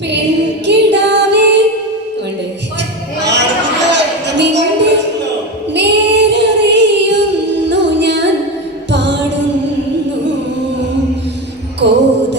പെൺകിടാവേ നിന്റെ നേരറിയുന്നു ഞാൻ പാടുന്നു. കോത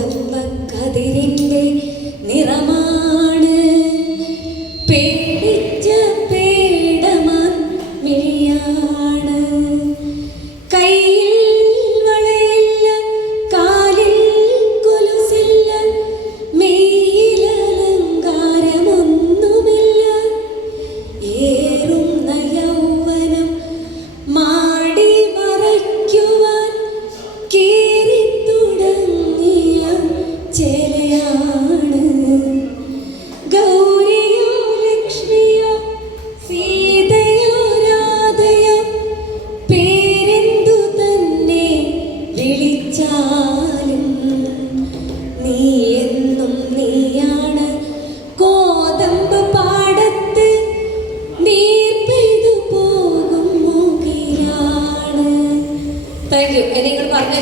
താങ്ക് യു നിങ്ങൾ പറഞ്ഞു.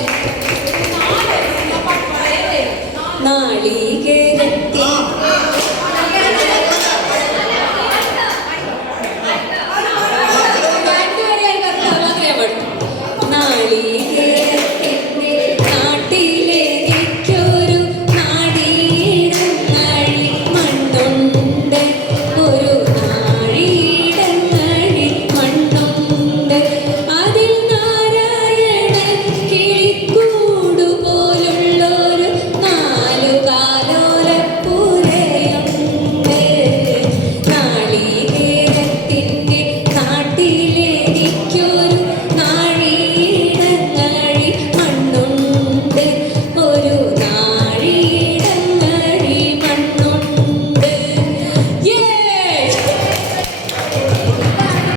നാളികേരത്തി. നാളികേരത്തി.